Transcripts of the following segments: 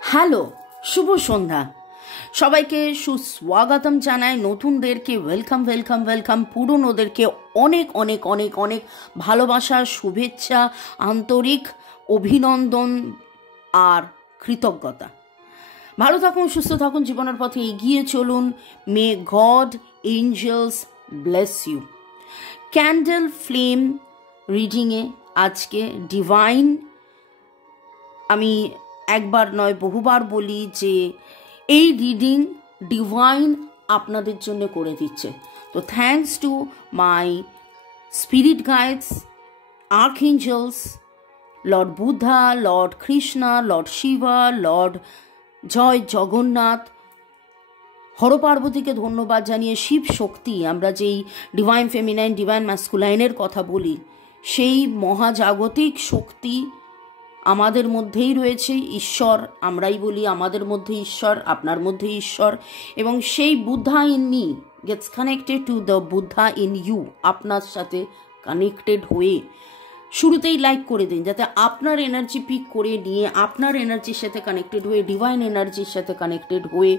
Hello, শুভ সন্ধ্যা। সবাইকে সুস্বাগতম জানাই। নতুনদেরকে ওয়েলকাম ওয়েলকাম ওয়েলকাম, পুরনোদেরকে অনেক অনেক অনেক অনেক ভালোবাসা, শুভেচ্ছা, আন্তরিক অভিনন্দন আর কৃতজ্ঞতা। ভালো থাকুন, সুস্থ থাকুন, জীবনের পথে এগিয়ে চলুন। May God angels bless you. Candle flame রিডিংয়ে আজকে ডিভাইন, আমি একবার নয় বহুবার বলি যে এই রিডিং ডিভাইন আপনাদের জন্য করে দিচ্ছে। তো thanks to my spirit guides, archangels, Lord Buddha, Lord Krishna, Lord Shiva, Lord Jai Jagannath, হরপার্বতীকে ধন্যবাদ জানিয়ে শিব শক্তি, আমরা যেই ডিভাইন ফেমিনাইন ডিভাইন ম্যাসকুলাইনের কথা বলি, সেই মহাজাগতিক শক্তি আমাদের মধ্যেই রয়েছে। ঈশ্বর আমরাই বলি, আমাদের মধ্যে ঈশ্বর, আপনার মধ্যে ঈশ্বর, এবং সেই Buddha in me gets connected to the Buddha in you. আপনার সাথে কানেক্টেড হয়ে শুরুতেই লাইক করে দিন, যাতে আপনার এনার্জি পিক করে নিয়ে আপনার এনার্জির সাথে কানেক্টেড হয়ে, ডিভাইন এনার্জির সাথে কানেক্টেড হয়ে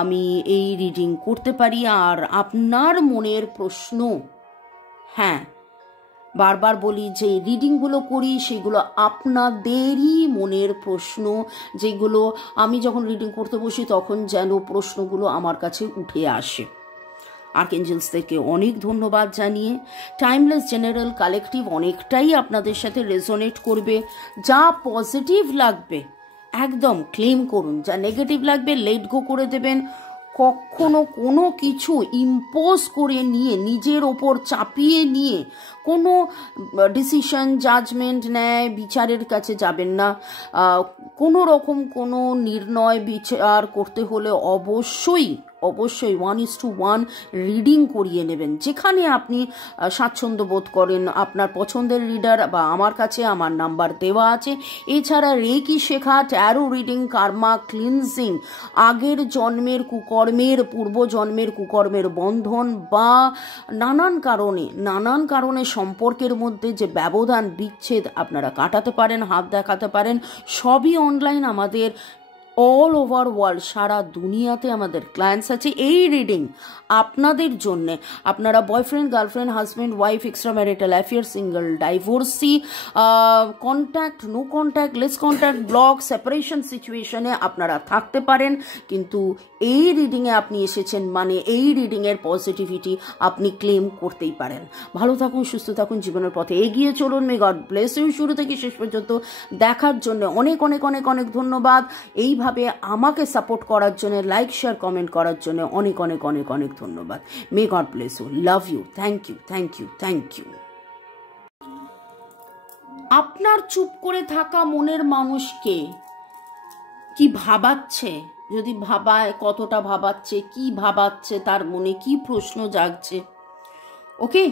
আমি এই রিডিং করতে পারি। আর আপনার মনের প্রশ্ন, হ্যাঁ বারবার বলি যে রিডিংগুলো করি সেগুলো আপনাদেরই মনের প্রশ্ন, যেগুলো আমি যখন রিডিং করতে বসি তখন যেন প্রশ্নগুলো আমার কাছে উঠে আসে। আর্কএঞ্জেলসদেরকে অনেক ধন্যবাদ জানিয়ে টাইমলেস জেনারেল কালেকটিভ অনেকটাই আপনাদের সাথে রেজোনেট করবে। যা পজিটিভ লাগবে একদম ক্লেম করুন, যা নেগেটিভ লাগবে লেট গো করে দেবেন। কখনো কোনো কিছু ইম্পোজ করে নিয়ে, নিজের ওপর চাপিয়ে নিয়ে কোনো ডিসিশন, জাজমেন্ট, ন্যায় বিচারের কাছে যাবেন না। কোনো রকম কোনো নির্ণয় বিচার করতে হলে অবশ্যই 1:1 রিডিং করিয়ে নেবেন, যেখানে আপনি স্বাচ্ছন্দ্য বোধ করেন। আপনার পছন্দের রিডার বা আমার কাছে আমার নাম্বার দেওয়া আছে। এছাড়া রেকি শেখা, ট্যারো রিডিং, কার্মা ক্লিনজিং, আগের জন্মের কুকর্মের, পূর্বজন্মের কুকর্মের বন্ধন বা নানান কারণে সম্পর্কের মধ্যে যে ব্যবধান, বিচ্ছেদ আপনারা কাটাতে পারেন, হাত দেখাতে পারেন। সবই অনলাইন, আমাদের অল ওভার ওয়ার্ল্ড, সারা দুনিয়াতে আমাদের ক্লায়েন্টস আছে। এই রিডিং আপনাদের জন্যে, আপনারা boyfriend, girlfriend, husband, wife, extra marital affair, single, divorcee, contact, no contact, less contact, block, separation সিচুয়েশনে আপনারা থাকতে পারেন, কিন্তু এই রিডিংয়ে আপনি এসেছেন মানে এই রিডিংয়ের পজিটিভিটি আপনি ক্লেম করতেই পারেন। ভালো থাকুন, সুস্থ থাকুন, জীবনের পথে এগিয়ে চলুন। May God bless you. শুরু থেকে শেষ পর্যন্ত দেখার জন্য অনেক অনেক অনেক অনেক ধন্যবাদ। এইভাবে আমাকে সাপোর্ট করার জন্য, লাইক শেয়ার কমেন্ট করার জন্য অনেক অনেক অনেক অনেক ধন্যবাদ। May God bless you, love you, thank you, thank you, thank you. আপনার চুপ করে থাকা মনের মানুষকে কি ভাবাচ্ছে, যদি ভাবায়, কতটা ভাবাচ্ছে, কি ভাবাচ্ছে, তার মনে কি প্রশ্ন জাগছে। ওকে,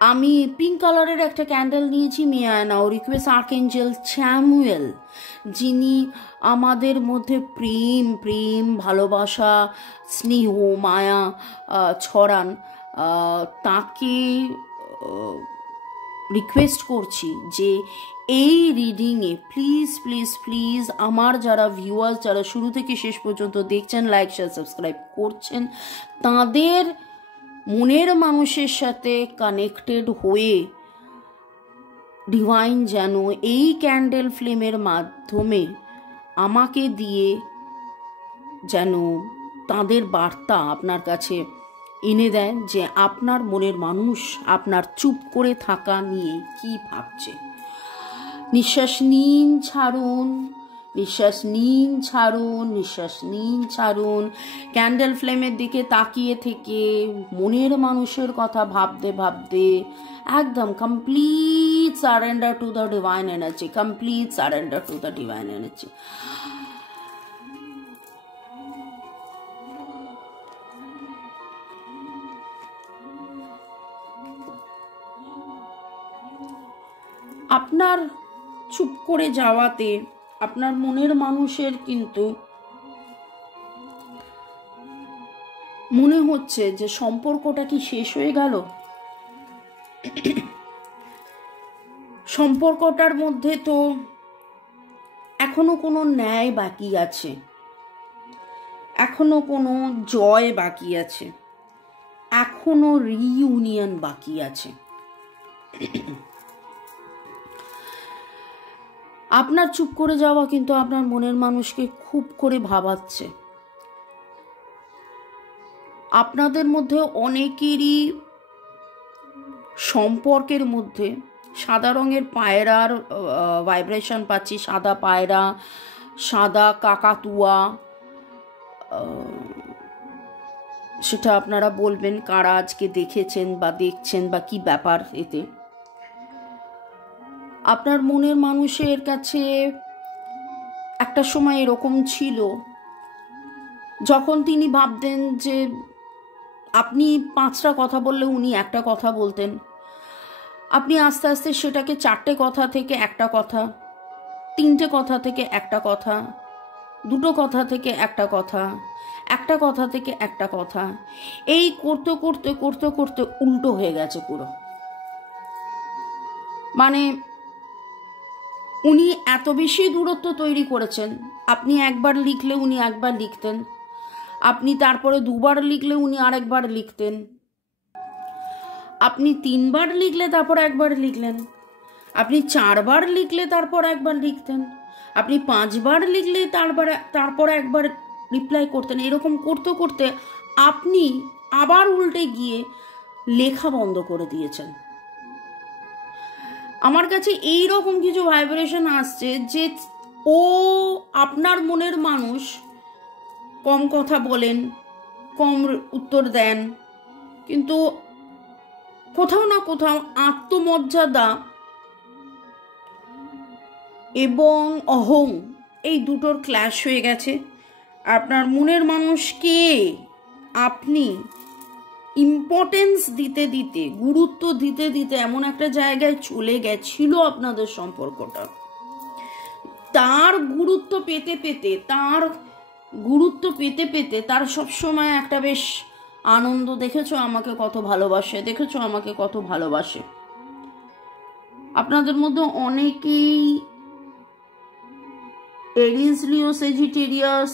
আমি পিঙ্ক কালারের একটা ক্যান্ডেল নিয়েছি। মিয়া নাও রিকোয়েস্ট আর্কএঞ্জেল স্যামুয়েল, যিনি আমাদের মধ্যে প্রেম, ভালোবাসা, স্নেহ, মায়া ছড়ান, তাকে রিকোয়েস্ট করছি যে এই রিডিংয়ে প্লিজ প্লিজ প্লিজ আমার যারা ভিউয়ার্স, যারা শুরু থেকে শেষ পর্যন্ত দেখছেন, লাইক শেয়ার সাবস্ক্রাইব করছেন, তাদের মনের মানুষের সাথে কানেক্টেড হয়ে ডিভাইন যেন এই ক্যান্ডেল ফ্লেমের মাধ্যমে আমাকে দিয়ে যেন তাদের বার্তা আপনার কাছে এনে দেন, যে আপনার মনের মানুষ আপনার চুপ করে থাকা নিয়ে কি ভাবছে। নিঃশ্বাস নিন, ছাড়ুন, নিঃশ্বাস নিন, ছাড়ুন, নিঃশ্বাস নিন, ছাড়ুন। ক্যান্ডেল ফ্লেমের দিকে তাকিয়ে থেকে মনের মানুষের কথা ভাবতে ভাবতে একদম complete surrender to the divine energy, complete surrender to the divine energy. আপনার চুপ করে যাওয়াতে আপনার মনের মানুষের কিন্তু মনে হচ্ছে যে সম্পর্কটা কি শেষ হয়ে গেল। সম্পর্কটার মধ্যে তো এখনো কোনো ন্যায় বাকি আছে, এখনো কোনো জয় বাকি আছে, এখনো রিইউনিয়ন বাকি আছে। আপনার চুপ করে যাওয়া কিন্তু আপনার মনের মানুষকে খুব করে ভাবাচ্ছে। আপনাদের মধ্যে অনেকেরই সম্পর্কের মধ্যে সাদা রঙের পায়রার ভাইব্রেশন পাচ্ছি, সাদা পায়রা, সাদা কাকাতুয়া। সেটা আপনারা বলবেন কারা আজকে দেখেছেন বা দেখছেন বা কি ব্যাপার। এতে আপনার মনের মানুষের কাছে একটা সময় এরকম ছিল যখন তিনি ভাবতেন যে আপনি 5টা কথা বললে উনি একটা কথা বলতেন, আপনি আস্তে আস্তে সেটাকে 4টে কথা থেকে একটা কথা, 3টে কথা থেকে একটা কথা, 2টো কথা থেকে একটা কথা, একটা কথা থেকে একটা কথা, এই করতে করতে করতে করতে উল্টো হয়ে গেছে পুরো। মানে উনি এত বেশি দূরত্ব তৈরি করেছেন, আপনি একবার লিখলে উনি একবার লিখতেন, আপনি তারপরে 2বার লিখলে উনি আরেকবার লিখতেন, আপনি 3বার লিখলে তারপর একবার লিখলেন, আপনি 4বার লিখলে তারপর একবার লিখতেন, আপনি 5বার লিখলে তারপর একবার রিপ্লাই করতেন। এরকম করতে করতে আপনি আবার উল্টে গিয়ে লেখা বন্ধ করে দিয়েছেন। আমার কাছে এই রকম কিছু ভাইব্রেশন আসছে যে ও আপনার মনের মানুষ কম কথা বলেন, কম উত্তর দেন, কিন্তু কোথাও না কোথাও আত্মমর্যাদা এবং অহং এই দুটোর ক্ল্যাশ হয়ে গেছে। আপনার মনের মানুষকে আপনি ইম্পর্টেন্স দিতে দিতে, গুরুত্ব দিতে দিতে এমন একটা জায়গায় চলে গেছিল আপনাদের সম্পর্কটা। তার গুরুত্ব পেতে পেতে তার সবসময় একটা বেশ আনন্দ, দেখেছো আমাকে কত ভালোবাসে, দেখেছো আমাকে কত ভালোবাসে। আপনাদের মধ্যে অনেকেই এরিস, লিও, সেজিটেরিয়াস,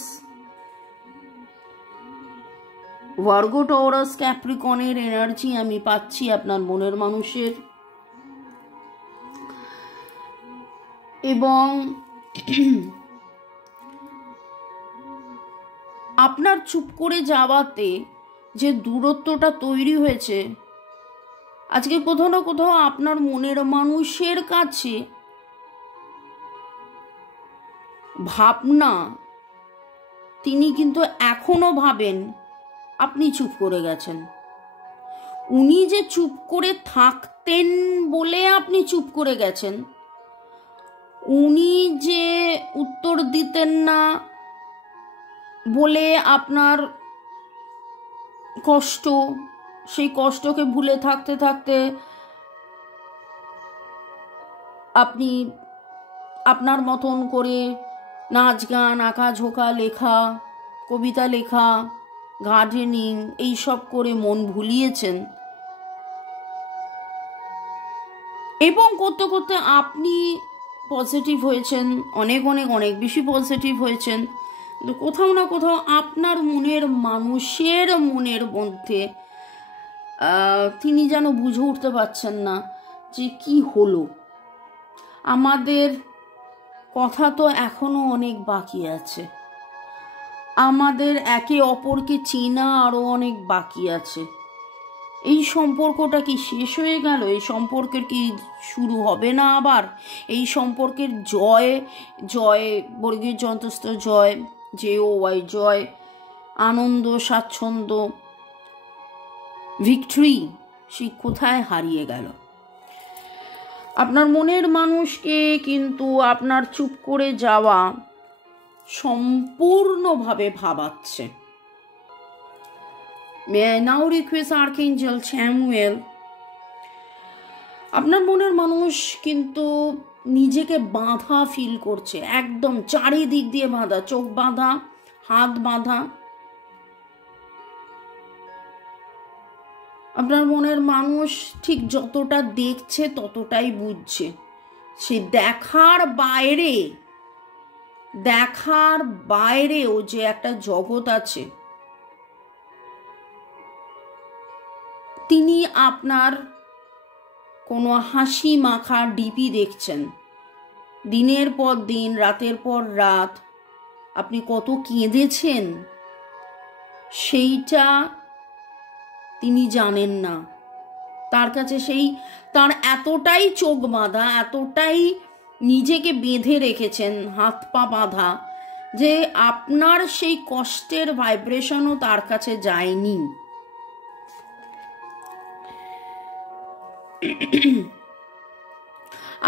ভার্গো, টরাস, ক্যাপ্রিকনের এনার্জি আমি পাচ্ছি আপনার মনের মানুষের। এবং আপনার চুপ করে যাওয়াতে যে দূরত্বটা তৈরি হয়েছে, আজকে কোথাও না কোথাও আপনার মনের মানুষের কাছে ভাবনা, তিনি কিন্তু এখনো ভাবেন আপনি চুপ করে গেছেন। উনি যে চুপ করে থাকতেন বলে আপনি চুপ করে গেছেন, উনি যে উত্তর দিতেন না বলে আপনার কষ্ট, সেই কষ্টকে ভুলে থাকতে থাকতে আপনি আপনার মতন করে নাচ গান, আঁকা ঝোঁকা, লেখা, কবিতা লেখা, গার্ডেনিং এইসব করে মন ভুলিয়েছেন। এবং করতে করতে আপনি পজিটিভ হয়েছেন, অনেক অনেক অনেক বেশি পজিটিভ হয়েছেন। কিন্তু কোথাও না কোথাও আপনার মনের মানুষের মনের মধ্যে তিনি যেন বুঝে উঠতে পারছেন না যে কি হলো। আমাদের কথা তো এখনো অনেক বাকি আছে, আমাদের একে অপরকে চেনা আরো অনেক বাকি আছে। এই সম্পর্কটা কি শেষ হয়ে গেল? এই সম্পর্কের কি শুরু হবে না আবার? এই সম্পর্কের জয়, জয় বর্গীয় যন্ত্রস্থ জয়, JOY জয়, আনন্দ, স্বাচ্ছন্দ্য, ভিক্টরি, সে কোথায় হারিয়ে গেল? আপনার মনের মানুষকে কিন্তু আপনার চুপ করে যাওয়া সম্পূর্ণভাবে ভাবাচ্ছে। May I now request Archangel Chamuel, আপনার মনের মানুষ কিন্তু নিজেকে বাঁধা ফিল করছে, একদম চারিদিক দিয়ে বাঁধা, চোখ বাঁধা, হাত বাঁধা। আপনার মনের মানুষ ঠিক যতটা দেখছে ততটাই বুঝছে, সে দেখার বাইরে দেখার বাইরেও যে একটা জগৎ আছে, তিনি আপনার কোনো হাসি মাখা ডিপি দেখছেন, দিনের পর দিন, রাতের পর রাত আপনি কত কেঁদেছেন সেইটা তিনি জানেন না। তার কাছে তার এতটাই চোখ বাঁধা, এতটাই নিজেকে বেঁধে রেখেছেন, হাত পা বাঁধা, যে আপনার সেই কষ্টের ভাইব্রেশনও তার কাছে যায়নি।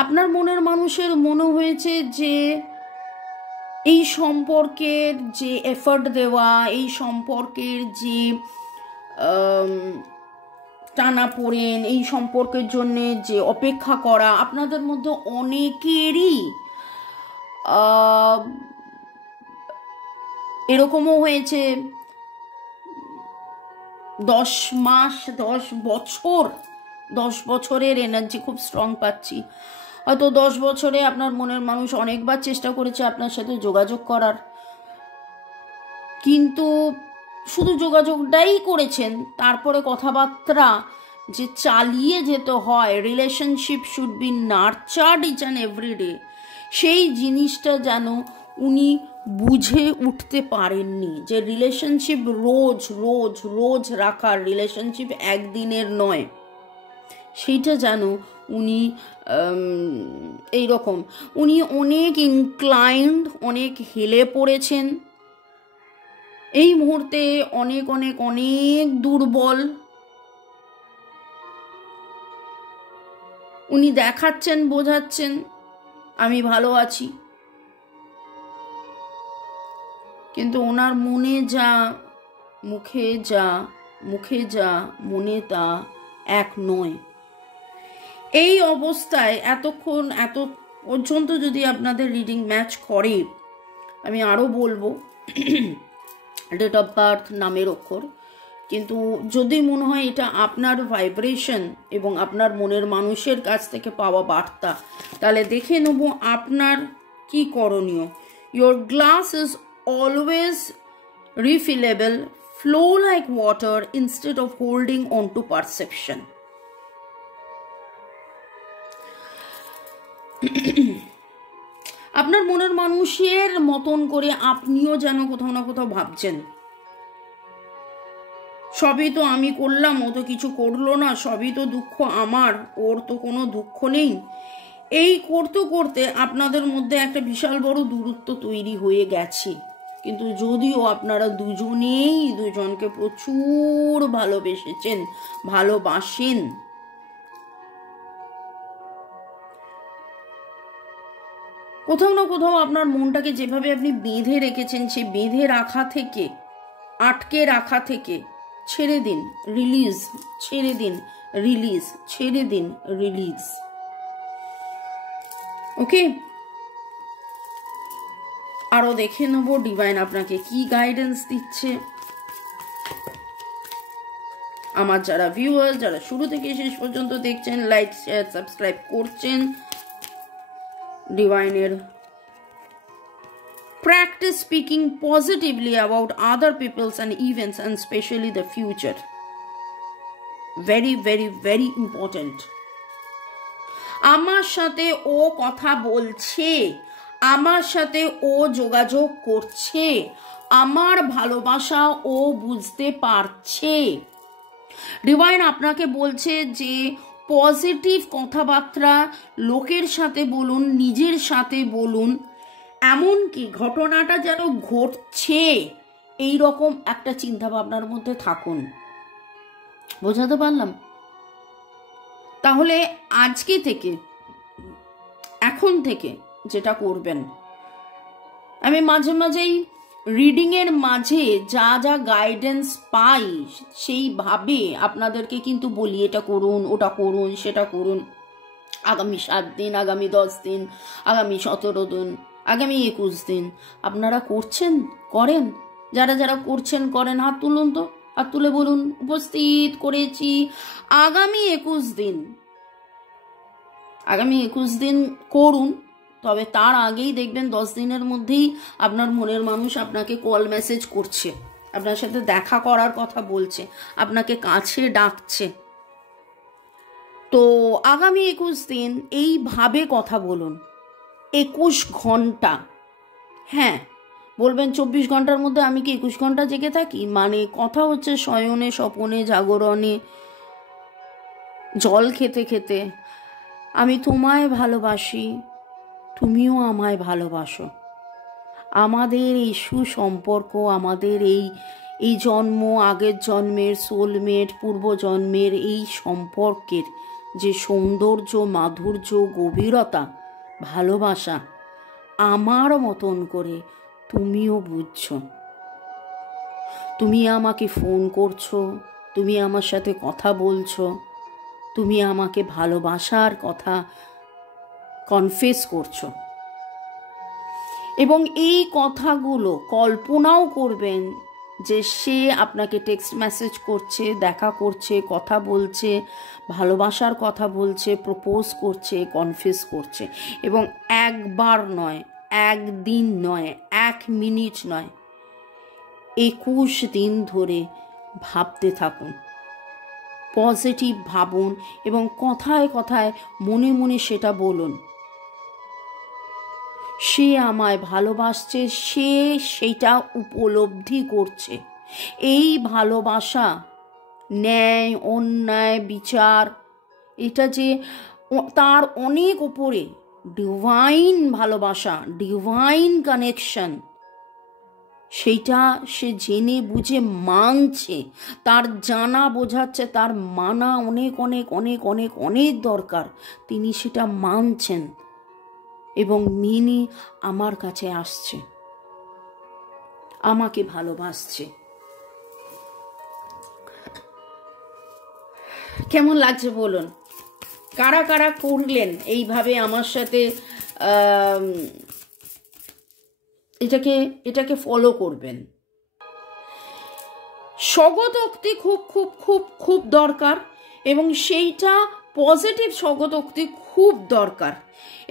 আপনার মনের মানুষের মনে হয়েছে যে এই সম্পর্কের যে এফর্ট দেওয়া, এই সম্পর্কের যে টানাপোড়েন, এই সম্পর্কের জন্য যে অপেক্ষা করা, আপনাদের মধ্যে অনেকেরই এরকমও হয়েছে 10 মাস, 10 বছরের এনার্জি খুব স্ট্রং পাচ্ছি। হয়তো 10 বছরে আপনার মনের মানুষ অনেকবার চেষ্টা করেছে আপনার সাথে যোগাযোগ করার, কিন্তু শুধু যোগাযোগটাই করেছেন, তারপরে কথাবার্তা যে চালিয়ে যেতে হয়, relationship should be nurtured each and every day, সেই জিনিসটা যেন উনি বুঝে উঠতে পারেননি। যে রিলেশনশিপ রোজ রোজ রোজ রাখার, রিলেশনশিপ একদিনের নয়, সেইটা যেন উনি এইরকম, উনি অনেক ইনক্লাইন্ড, অনেক হেলে পড়েছেন এই মুহূর্তে, অনেক অনেক অনেক দুর্বল। উনি দেখাচ্ছেন, বোঝাচ্ছেন আমি ভালো আছি, কিন্তু ওনার মনে যা, মুখে যা, মনে তা এক নয়। এই অবস্থায় এত পর্যন্ত যদি আপনাদের রিডিং ম্যাচ করে, আমি আরও বলবো ডেট অফ বার্থ, নামের অক্ষর, কিন্তু যদি মনে হয় এটা আপনার ভাইব্রেশন এবং আপনার মনের মানুষের কাছ থেকে পাওয়া বার্তা, তাহলে দেখে নেব আপনার কি করণীয়। Your glass is always refillable, flow like water instead of holding on to perception. আপনার মনের মানুষের মতন করে আপনিও যেন কোথাও না কোথাও ভাবছেন, সবই তো আমি করলাম, ও তো কিছু করলো না, সবই তো দুঃখ আমার, ওর তো কোনো দুঃখ নেই। এই করতে করতে আপনাদের মধ্যে একটা বিশাল বড় দূরত্ব তৈরি হয়ে গেছে। কিন্তু যদিও আপনারা দুজনেই দুজনকে প্রচুর ভালোবেসেছেন, ভালোবাসেন, কোথাও না কোথাও আপনার মনটাকে যেভাবে আপনি বেঁধে রেখেছেন, সেই বেঁধে রাখা থেকে, আটকে রাখা থেকে ছেড়ে দিন, রিলিজ, ছেড়ে দিন, রিলিজ, ছেড়ে দিন, রিলিজ। ওকে, আরো দেখে নেবো ডিভাইন আপনাকে কি গাইডেন্স দিচ্ছে। আমার যারা ভিউয়ার্স, যারা শুরু থেকে শেষ পর্যন্ত দেখছেন, লাইক, শেয়ার, সাবস্ক্রাইব করছেন, ডিভাইনের practice speaking positively about other people's and events and especially the future. Very, very, very important. আমার সাথে ও কথা বলছে, আমার সাথে ও যোগাযোগ করছে, আমার ভালোবাসা ও বুঝতে পারছে। ডিভাইন আপনাকে বলছে যে পজিটিভ কথাবার্তা লোকের সাথে বলুন, নিজের সাথে বলুন, এমনকি ঘটনাটা যেন ঘটছে এই রকম একটা চিন্তা ভাবনার মধ্যে থাকুন। বোঝাতে পারলাম? তাহলে আজকে থেকে, এখন থেকে যেটা করবেন, আমি মাঝে মাঝেই রিডিংয়ের মাঝে যা যা গাইডেন্স পাই সেইভাবে আপনাদেরকে কিন্তু বলি, এটা করুন, ওটা করুন, সেটা করুন। আগামী 7 দিন, আগামী 10 দিন, আগামী 17 দিন, আগামী 21 দিন আপনারা করছেন, করেন? যারা যারা করছেন করেন, হাত তুলুন তো, হাত তুলে বলুন উপস্থিত করেছি। আগামী 21 দিন, আগামী 21 দিন করুন, তবে তার আগেই দেখবেন 10 দিনের মধ্যেই আপনার মনের মানুষ আপনাকে কল মেসেজ করছে, আপনার সাথে দেখা করার কথা বলছে, আপনাকে কাছে ডাকছে। তো আগামী 21 দিন এইভাবে কথা বলুন, 21 ঘন্টা। হ্যাঁ, বলবেন 24 ঘন্টার মধ্যে আমি কি 21 ঘন্টা জেগে থাকি? মানে কথা হচ্ছে শয়নে, স্বপনে, জাগরণে, জল খেতে খেতে। আমি তোমায় ভালোবাসি, তুমিও আমায় ভালোবাসো। আমাদের এই সুসম্পর্ক, আমাদের এই জন্ম, আগের জন্মের, সোলমেট, পূর্বজন্মের এই সম্পর্কের যে সৌন্দর্য, মাধুর্য, গভীরতা, ভালোবাসা, আমার মতন করে তুমিও বুঝছো। তুমি আমাকে ফোন করছো, তুমি আমার সাথে কথা বলছো, তুমি আমাকে ভালোবাসার কথা কনফেস করছো, এবং এই কথাগুলো কল্পনাও করবেন যে সে আপনাকে টেক্সট মেসেজ করছে, দেখা করছে, কথা বলছে, ভালোবাসার কথা বলছে, প্রপোজ করছে, কনফেস করছে। এবং একবার নয়, একদিন নয়, 1 মিনিট নয়, 21 দিন ধরে ভাবতে থাকুন, পজিটিভ ভাবুন এবং কথায় কথায় মনে মনে সেটা বলুন। সে আমায় ভালোবাসছে, সে সেটা উপলব্ধি করছে। এই ভালোবাসা, ন্যায়, অন্যায়, বিচার, এটা যে তার অনেক উপরে ডিভাইন ভালোবাসা, ডিভাইন কানেকশন, সেইটা সে জেনে বুঝে মানছে। তার জানা বোঝাচ্ছে তার মানা অনেক অনেক অনেক অনেক অনেক দরকার। তিনি সেটা মানছেন এবং মেনে আমার কাছে আসছে, আমাকে ভালোবাসছে। কেমন লাগছে বলুন? কারা কারা করলেন এইভাবে আমার সাথে, এটাকে ফলো করবেন। স্বগতোক্তি খুব খুব খুব খুব দরকার, এবং সেইটা পজিটিভ স্বগতোক্তি খুব দরকার।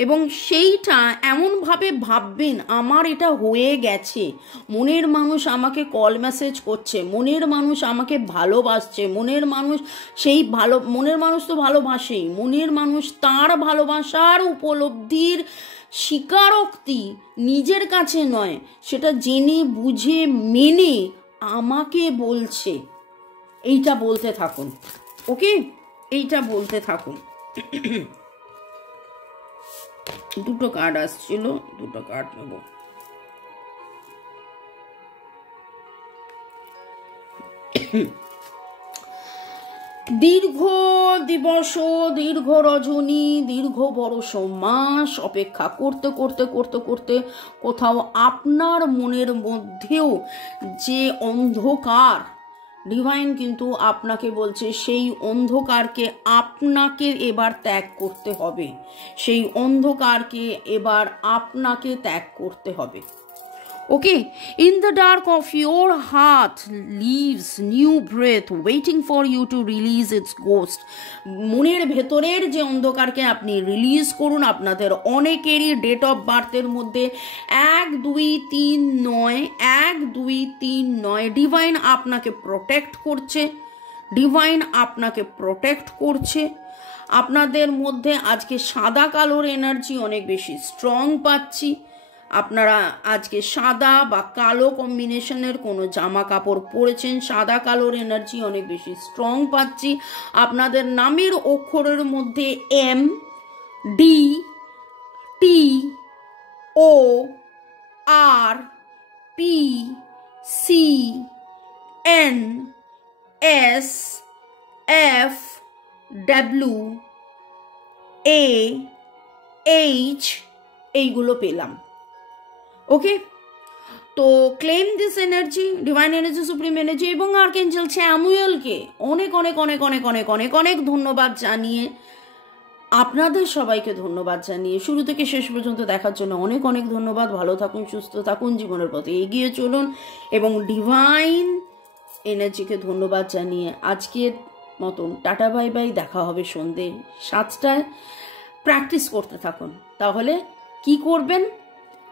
এবং সেইটা এমনভাবে ভাববেন, আমার এটা হয়ে গেছে, মনের মানুষ আমাকে কল মেসেজ করছে, মনের মানুষ আমাকে ভালোবাসছে, মনের মানুষ মনের মানুষ তো ভালোবাসেই, মনের মানুষ তার ভালোবাসার উপলব্ধির স্বীকারোক্তি নিজের কাছে নয়, সেটা জেনে বুঝে মেনে আমাকে বলছে। এইটা বলতে থাকুন, ওকে? এইটা বলতে থাকুন। দুটো কার্ড আসছিল, দুটো কার্ড নেব। দীর্ঘ দিবস, দীর্ঘ রজনী, দীর্ঘ বরষ মাস অপেক্ষা করতে করতে করতে করতে কোথাও আপনার মনের মধ্যেও যে অন্ধকার, ডিভাইন কিন্তু আপনাকে বলছে সেই অন্ধকারকে আপনাকে এবার ত্যাগ করতে হবে, সেই অন্ধকারকে এবার আপনাকে ত্যাগ করতে হবে। Okay, in the dark of your heart lives new breath waiting for you to release its ghost. মনের ভেতরের যে অন্ধকারকে আপনি রিলিজ করুন। আপনাদের অনেকেরই ডেট অফ বার্থের মধ্যে 1-2-3-9, 1-2-3-9। ডিভাইন আপনাকে প্রোটেক্ট করছে, ডিভাইন আপনাকে প্রোটেক্ট করছে। আপনাদের মধ্যে আজকে সাদা কালোর এনার্জি অনেক বেশি স্ট্রং পাচ্ছি। আপনারা আজকে সাদা বা কালো কম্বিনেশনের কোনো জামা কাপড় পরেছেন, সাদা কালোর এনার্জি অনেক বেশি স্ট্রং পাচ্ছি। আপনাদের নামের অক্ষরের মধ্যে M, D, T, O, R, P, C, N, S, F, W, A, H এইগুলো পেলাম। ওকে, তো claim this energy, divine energy, supreme energy এবং আর্কেঞ্জেল স্যামুয়েলকে অনেক অনেক অনেক অনেক অনেক অনেক অনেক ধন্যবাদ জানিয়ে, আপনাদের সবাইকে ধন্যবাদ জানিয়ে, শুরু থেকে শেষ পর্যন্ত দেখার জন্য অনেক অনেক ধন্যবাদ। ভালো থাকুন, সুস্থ থাকুন, জীবনের পথে এগিয়ে চলুন এবং ডিভাইন এনার্জিকে ধন্যবাদ জানিয়ে আজকের মতন টাটা বাই বাই। দেখা হবে সন্ধে 7টায়। প্র্যাকটিস করতে থাকুন, তাহলে কি করবেন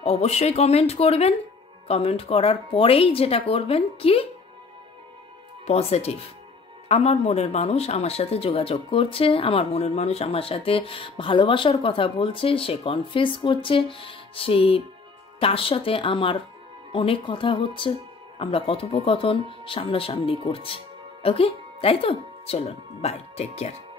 অবশ্যই কমেন্ট করবেন। কমেন্ট করার পরেই যেটা করবেন কি, পজিটিভ। আমার মনের মানুষ আমার সাথে যোগাযোগ করছে, আমার মনের মানুষ আমার সাথে ভালোবাসার কথা বলছে, সে কনফেস করছে, সে তার সাথে আমার অনেক কথা হচ্ছে, আমরা কথোপকথন সামনাসামনি করছি। ওকে, তাই তো? চলুন, বাই, টেক কেয়ার।